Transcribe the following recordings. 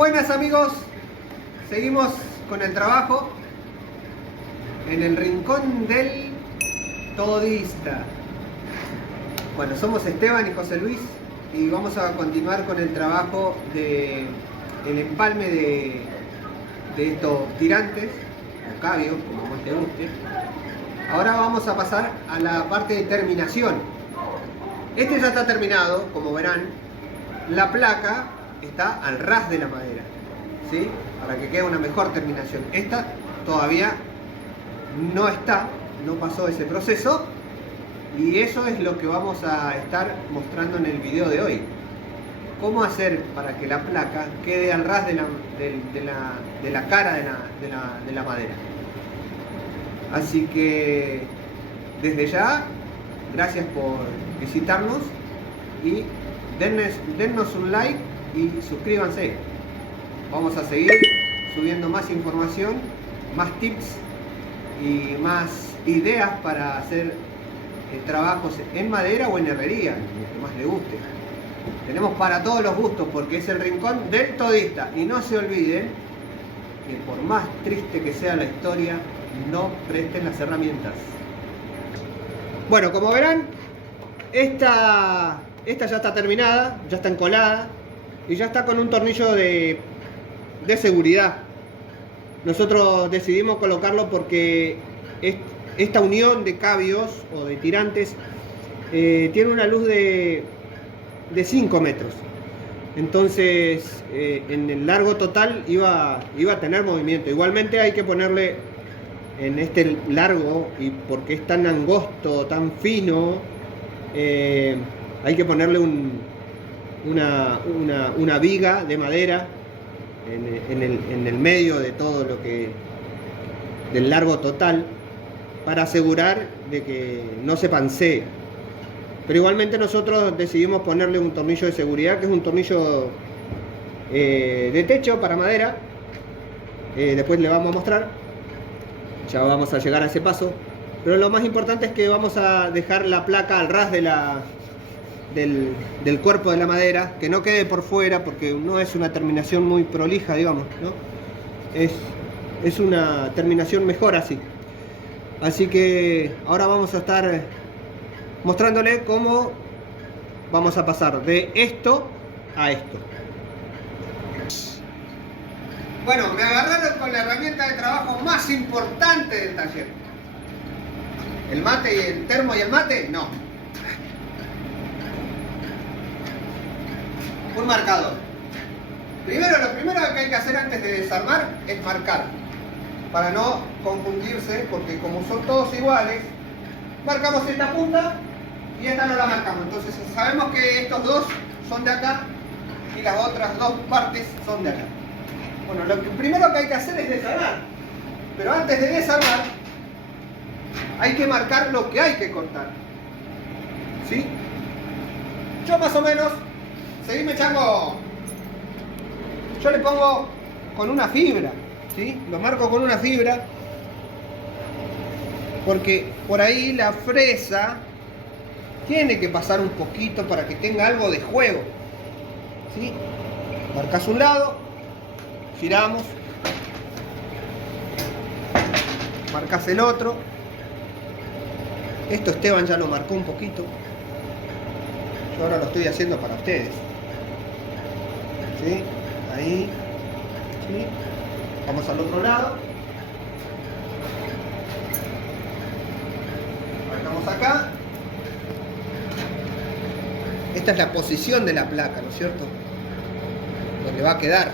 Buenas amigos, seguimos con el trabajo en el rincón del todista. Bueno, somos Esteban y José Luis y vamos a continuar con el trabajo de el empalme de estos tirantes o cabios, como más te guste. Ahora vamos a pasar a la parte de terminación. Este ya está terminado, como verán. La placa está al ras de la madera, ¿sí? Para que quede una mejor terminación. Esta todavía no está, no pasó ese proceso, y eso es lo que vamos a estar mostrando en el video de hoy. Cómo hacer para que la placa quede al ras de la cara de la madera. Así que desde ya, gracias por visitarnos y dennos un like y suscríbanse. Vamos a seguir subiendo más información, más tips y más ideas para hacer trabajos en madera o en herrería, lo que más le guste. Tenemos para todos los gustos porque es el rincón del todista. Y no se olviden que por más triste que sea la historia, no presten las herramientas. Bueno, como verán, esta ya está terminada, ya está encolada y ya está con un tornillo de seguridad. Nosotros decidimos colocarlo porque esta unión de cabios o de tirantes tiene una luz de 5 metros. Entonces en el largo total iba a tener movimiento. Igualmente hay que ponerle en este largo, y porque es tan angosto, tan fino, hay que ponerle una viga de madera en el medio de todo lo que del largo total, para asegurar de que no se pansee. Pero igualmente nosotros decidimos ponerle un tornillo de seguridad, que es un tornillo de techo para madera. Después le vamos a mostrar, ya vamos a llegar a ese paso. Pero lo más importante es que vamos a dejar la placa al ras del cuerpo de la madera, que no quede por fuera, porque no es una terminación muy prolija, digamos, ¿no? Es una terminación mejor así. Así que ahora vamos a estar mostrándole cómo vamos a pasar de esto a esto. Bueno, me agarraron con la herramienta de trabajo más importante del taller. ¿El mate y el termo y el mate? No. Un marcador. Lo primero que hay que hacer antes de desarmar es marcar, para no confundirse, porque como son todos iguales, marcamos esta punta y esta no la marcamos. Entonces sabemos que estos dos son de acá y las otras dos partes son de acá. Bueno, lo primero que hay que hacer es desarmar, pero antes de desarmar hay que marcar lo que hay que cortar, ¿sí? Yo más o menos, seguime chango, yo le pongo con una fibra, ¿sí? Lo marco con una fibra porque por ahí la fresa tiene que pasar un poquito para que tenga algo de juego, ¿sí? Marcas un lado, giramos, marcas el otro. Esto Esteban ya lo marcó un poquito, yo ahora lo estoy haciendo para ustedes, ¿sí? Ahí, ¿sí? Vamos al otro lado, marcamos acá. Esta es la posición de la placa, ¿no es cierto? Donde va a quedar,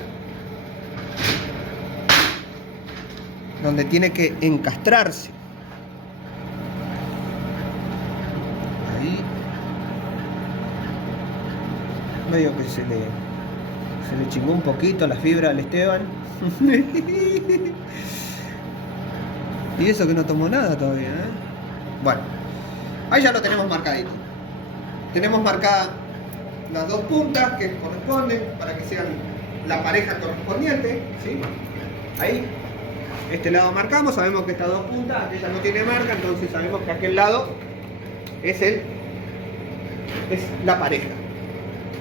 donde tiene que encastrarse. Ahí. Medio que se le chingó un poquito la fibra al Esteban. Y eso que no tomó nada todavía, ¿eh? Bueno, ahí ya lo tenemos marcadito. Tenemos marcadas las dos puntas que corresponden para que sean la pareja correspondiente, ¿sí? Ahí, este lado marcamos, sabemos que estas dos puntas, aquella no tiene marca, entonces sabemos que aquel lado es la pareja.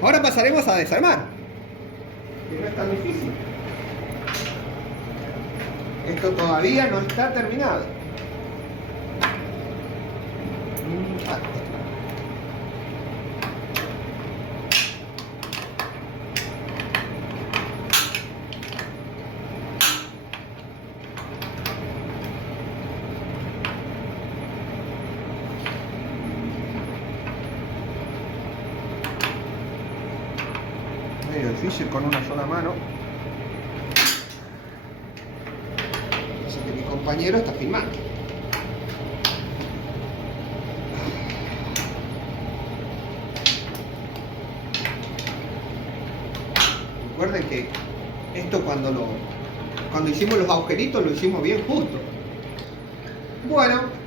Ahora pasaremos a desarmar. que no es tan difícil. Esto todavía no está terminado. Medio difícil con una sola mano. Así que mi compañero está filmando. Recuerden que esto cuando hicimos los agujeritos lo hicimos bien justo. Bueno,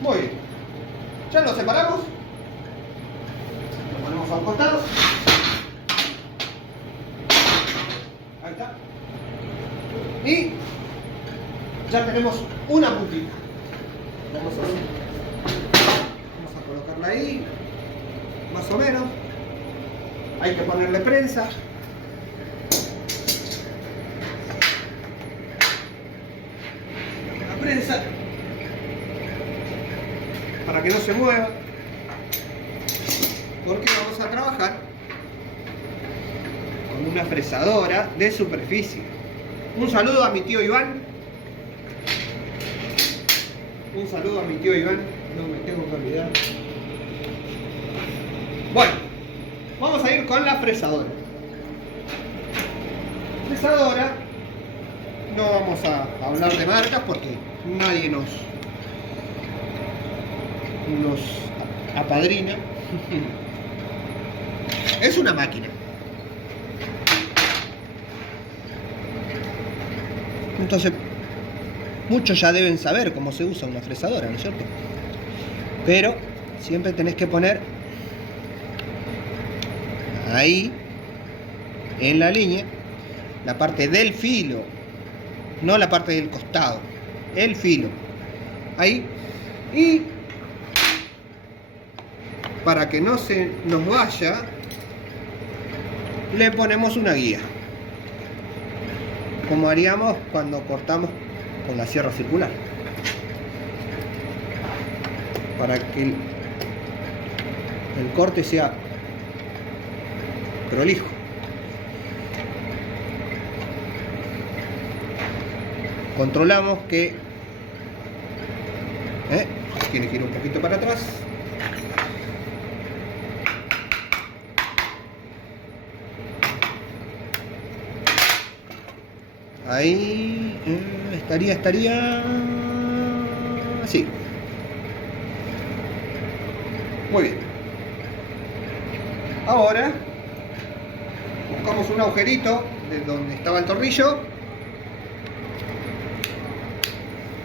muy bien. Ya lo separamos. Lo ponemos a un costado. Ahí está. Y ya tenemos una puntita. Vamos a colocarla ahí. Más o menos. Hay que ponerle prensa. La prensa. Para que no se mueva, porque vamos a trabajar con una fresadora de superficie. Un saludo a mi tío Iván. Un saludo a mi tío Iván, no me tengo que olvidar. Bueno, vamos a ir con la fresadora. Fresadora, no vamos a hablar de marcas porque nadie nos apadrina. Es una máquina. Entonces, muchos ya deben saber cómo se usa una fresadora, ¿no es cierto? Pero siempre tenés que poner ahí, en la línea, la parte del filo, no la parte del costado, el filo. Ahí. Y para que no se nos vaya, le ponemos una guía, como haríamos cuando cortamos con la sierra circular, para que el corte sea prolijo. Controlamos que tiene que ir un poquito para atrás. Ahí estaría así. Muy bien. Ahora buscamos un agujerito de donde estaba el tornillo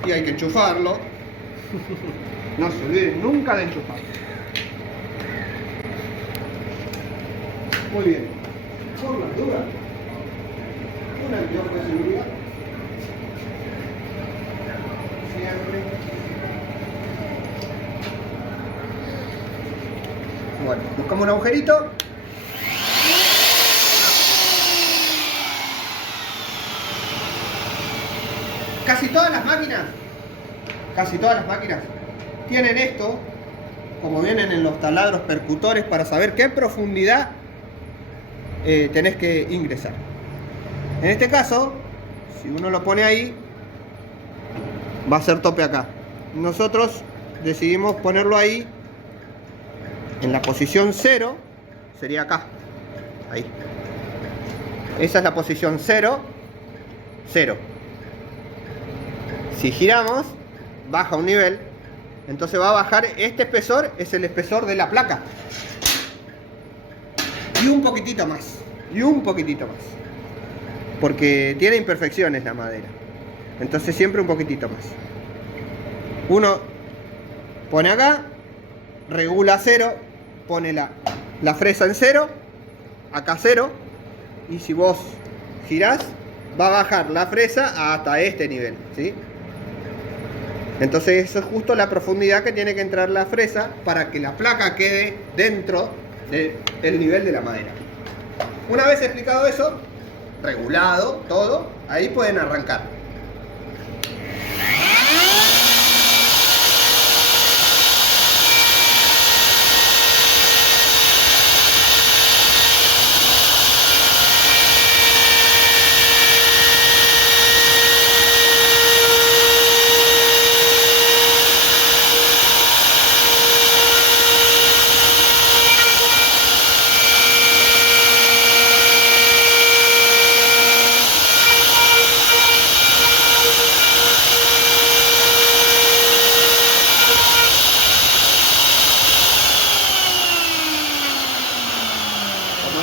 y hay que enchufarlo. No se olviden nunca de enchufar. Muy bien. Por las dudas, un anteojo de seguridad. Siempre. Bueno, buscamos un agujerito. Casi todas las máquinas tienen esto, como vienen en los taladros percutores, para saber qué profundidad tenés que ingresar. En este caso, si uno lo pone ahí, va a ser tope acá. Nosotros decidimos ponerlo ahí, en la posición 0, sería acá, ahí. Esa es la posición 0, 0. Si giramos, baja un nivel, entonces va a bajar este espesor, es el espesor de la placa. Y un poquitito más, porque tiene imperfecciones la madera, entonces siempre un poquitito más. Uno pone acá, regula 0, pone la fresa en 0, acá 0, y si vos girás, va a bajar la fresa hasta este nivel, ¿sí? Entonces eso es justo la profundidad que tiene que entrar la fresa para que la placa quede dentro del nivel de la madera. Una vez explicado eso, regulado todo, ahí pueden arrancar.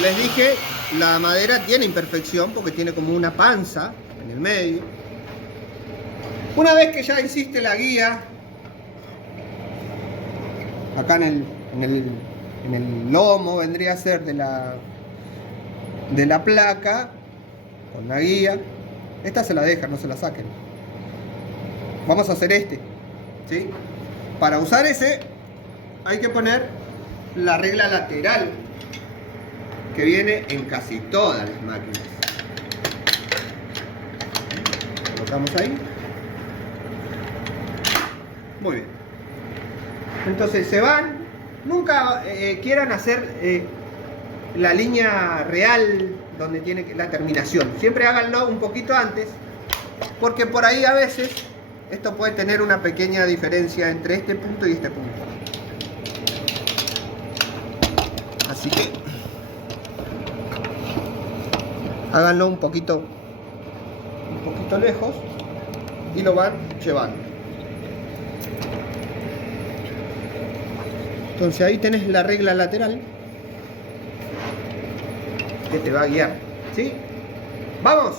Les dije, la madera tiene imperfección porque tiene como una panza en el medio. Una vez que ya hiciste la guía, acá en el lomo vendría a ser de la placa, con la guía. Esta se la dejan, no se la saquen. Vamos a hacer este, ¿sí? Para usar ese hay que poner la regla lateral, que viene en casi todas las máquinas. Colocamos ahí. Muy bien. Entonces se van. Nunca quieran hacer la línea real donde tiene la terminación. Siempre háganlo un poquito antes, porque por ahí a veces esto puede tener una pequeña diferencia entre este punto y este punto. Así que háganlo un poquito lejos y lo van llevando. Entonces ahí tenés la regla lateral que te va a guiar, ¿sí? ¡Vamos!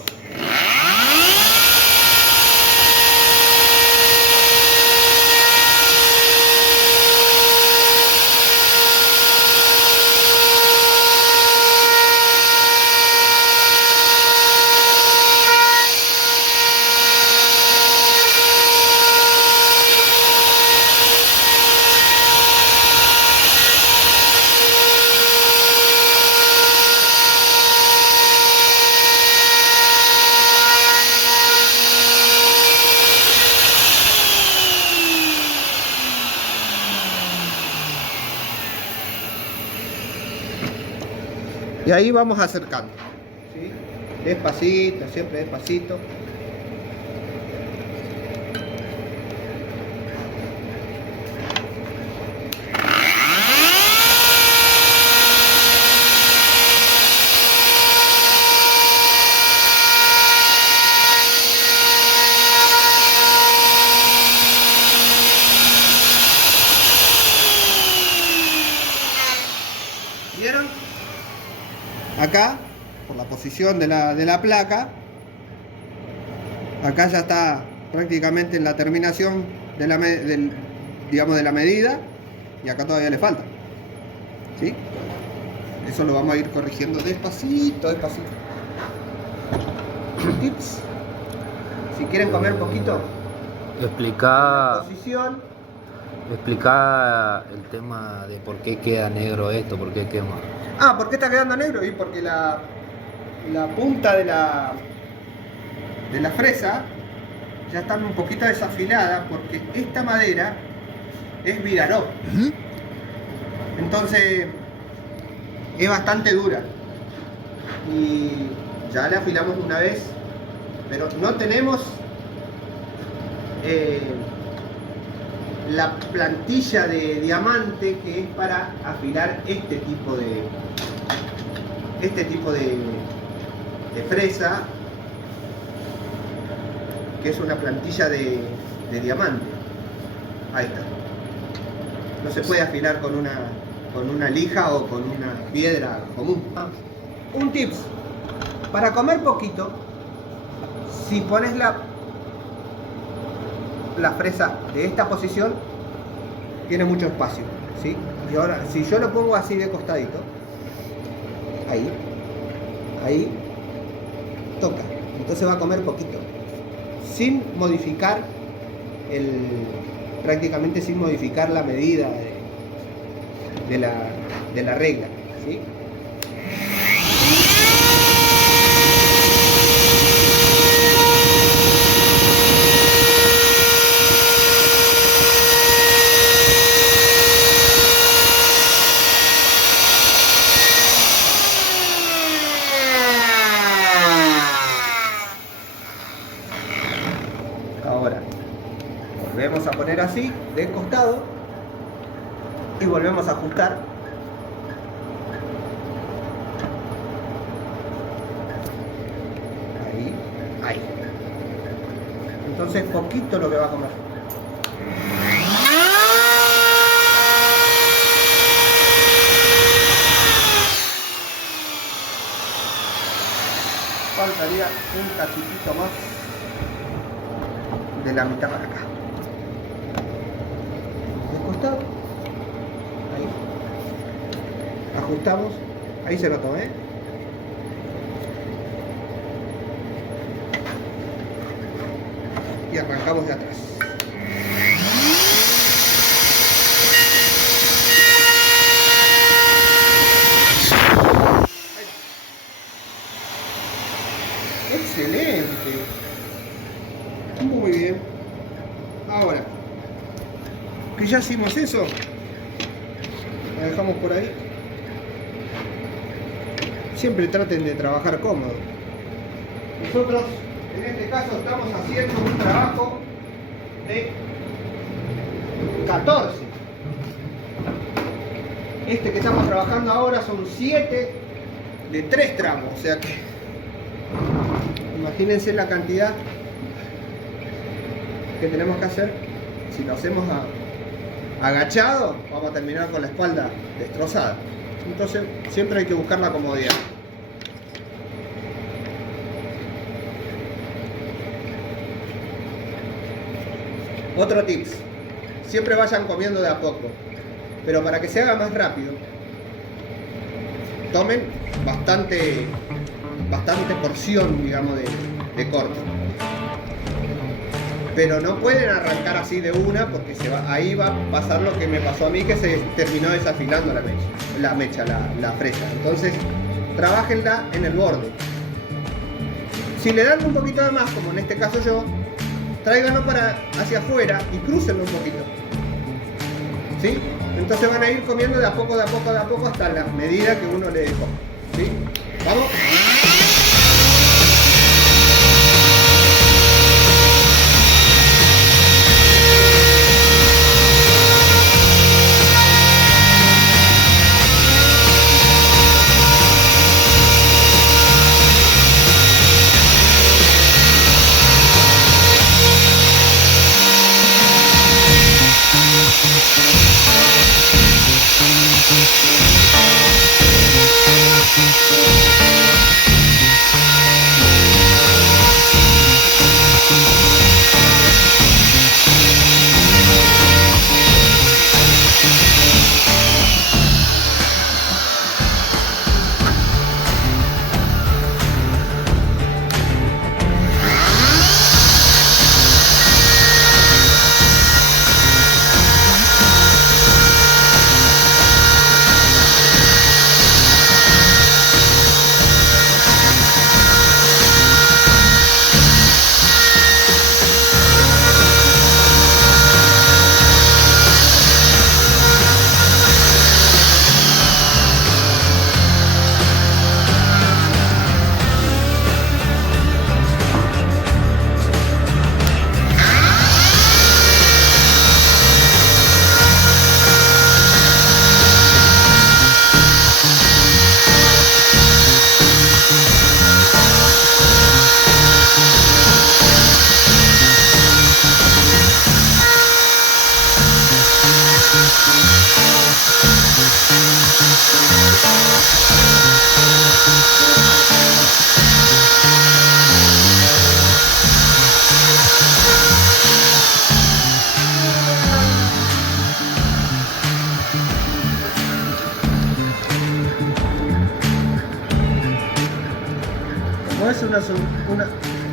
Y ahí vamos acercando, ¿sí? Despacito, siempre despacito. ¿Vieron? Acá, por la posición de la placa, acá ya está prácticamente en la terminación de la medida, y acá todavía le falta, ¿sí? Eso lo vamos a ir corrigiendo despacito, despacito. Tips. Si quieren comer poquito, Explica posición. el tema de por qué queda negro esto, por qué quema. Ah, ¿por qué está quedando negro? Y porque la punta de la fresa ya está un poquito desafilada, porque esta madera es Viraró. Entonces es bastante dura. Y ya la afilamos una vez, pero no tenemos la plantilla de diamante que es para afilar este tipo de fresa, que es una plantilla de diamante. Ahí está. No se puede afilar con una lija o con una piedra común. Un tips para comer poquito: si pones la fresa de esta posición, tiene mucho espacio, ¿sí? Y ahora, si yo lo pongo así de costadito, ahí, toca. Entonces va a comer poquito. Sin modificar prácticamente sin modificar la medida de la regla, ¿sí? Ahora volvemos a poner así de costado y volvemos a ajustar. Ahí. Entonces poquito lo que va a comer. Faltaría un cachitito más de la mitad para acá. De costado. Ahí. Ajustamos. Ahí se notó, ¿eh? Y arrancamos de atrás. Excelente. Muy bien. Ahora que ya hicimos eso, la dejamos por ahí. Siempre traten de trabajar cómodo. Nosotros en este caso estamos haciendo un trabajo de 14. Este que estamos trabajando ahora son 7 de 3 tramos, o sea que imagínense la cantidad que tenemos que hacer. Si lo hacemos agachado, vamos a terminar con la espalda destrozada. Entonces siempre hay que buscar la comodidad. Otro tips, siempre vayan comiendo de a poco, pero para que se haga más rápido, tomen bastante porción, digamos, de corte. Pero no pueden arrancar así de una, porque ahí va a pasar lo que me pasó a mí, que se terminó desafilando la fresa. Entonces, trabájenla en el borde. Si le dan un poquito de más, como en este caso yo, tráiganlo hacia afuera y crúcenlo un poquito. ¿Sí? Entonces van a ir comiendo de a poco hasta la medida que uno le dejó. ¿Sí? ¿Vamos?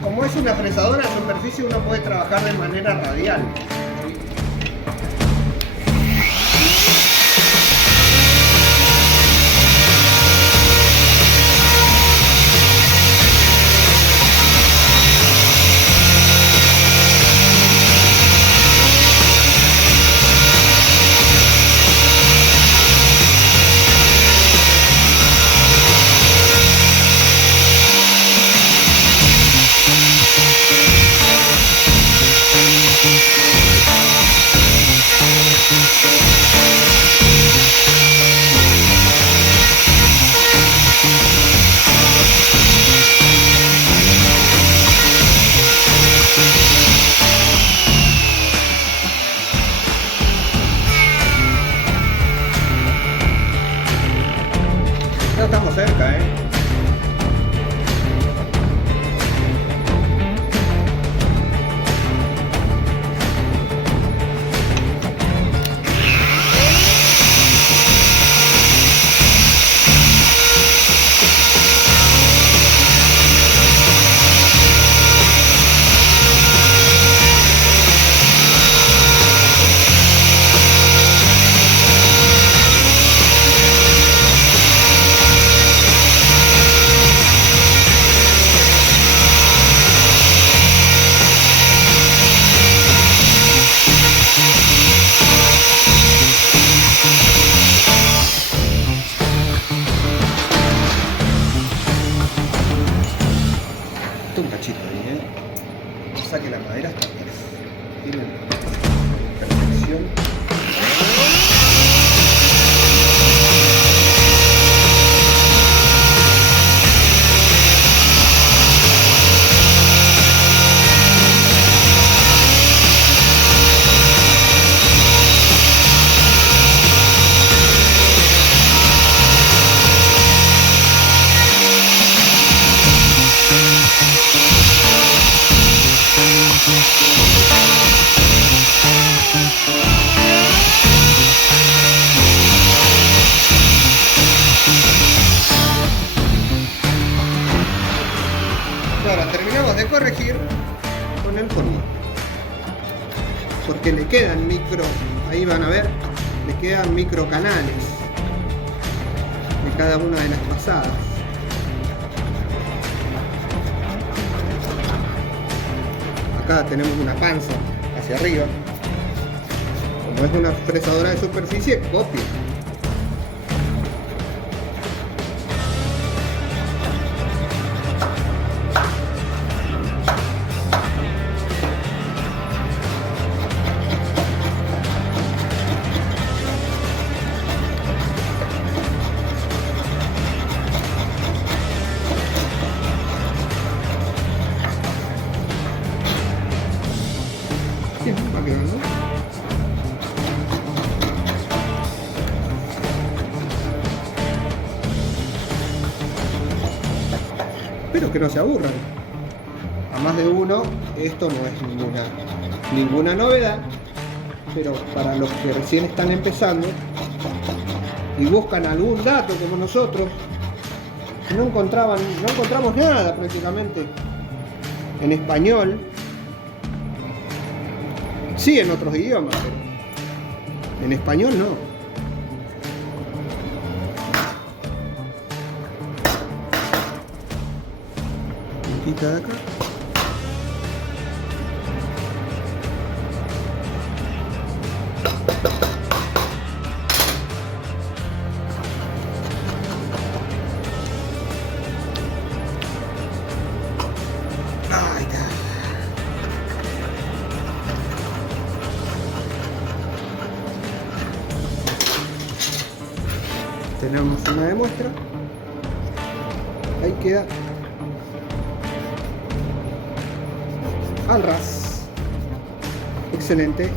como es una fresadora de superficie, uno puede trabajar de manera radial. Ya estamos cerca, ¿eh? Un cachito ahí, saque la madera hasta atrás. Tiene perfección. Ahora terminamos de corregir con el polvo, porque le quedan micro, ahí van a ver, le quedan micro canales de cada una de las pasadas. Acá tenemos una panza hacia arriba, como es una fresadora de superficie, copia. Sí, rápido, ¿no? Espero que no se aburran. A más de uno, esto no es ninguna novedad, pero para los que recién están empezando y buscan algún dato como nosotros, no encontramos nada prácticamente en español. Sí, en otros idiomas, pero en español no. Puntita de acá. Ahí está. Tenemos una de muestra. Ahí queda al ras. Excelente.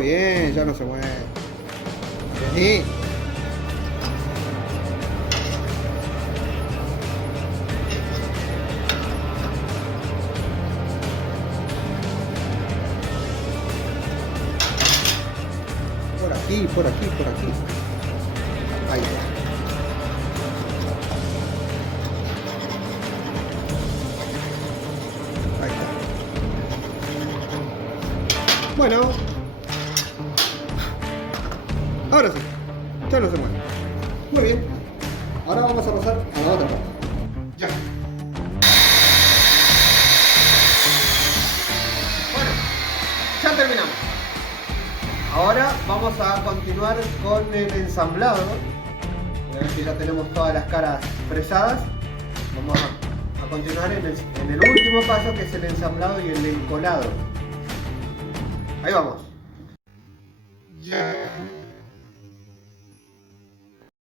Muy bien, ya no se mueve. Sí. Por aquí, por aquí, por aquí. Ahí está. Ahí está. Bueno. Ahora sí. Ya no se mueve. Muy bien. Ahora vamos a pasar a la otra parte. Ya. Bueno, ya terminamos. Ahora vamos a continuar con el ensamblado. Una vez que ya tenemos todas las caras fresadas, vamos a continuar en el último paso, que es el ensamblado y el encolado. Ahí vamos. Yeah.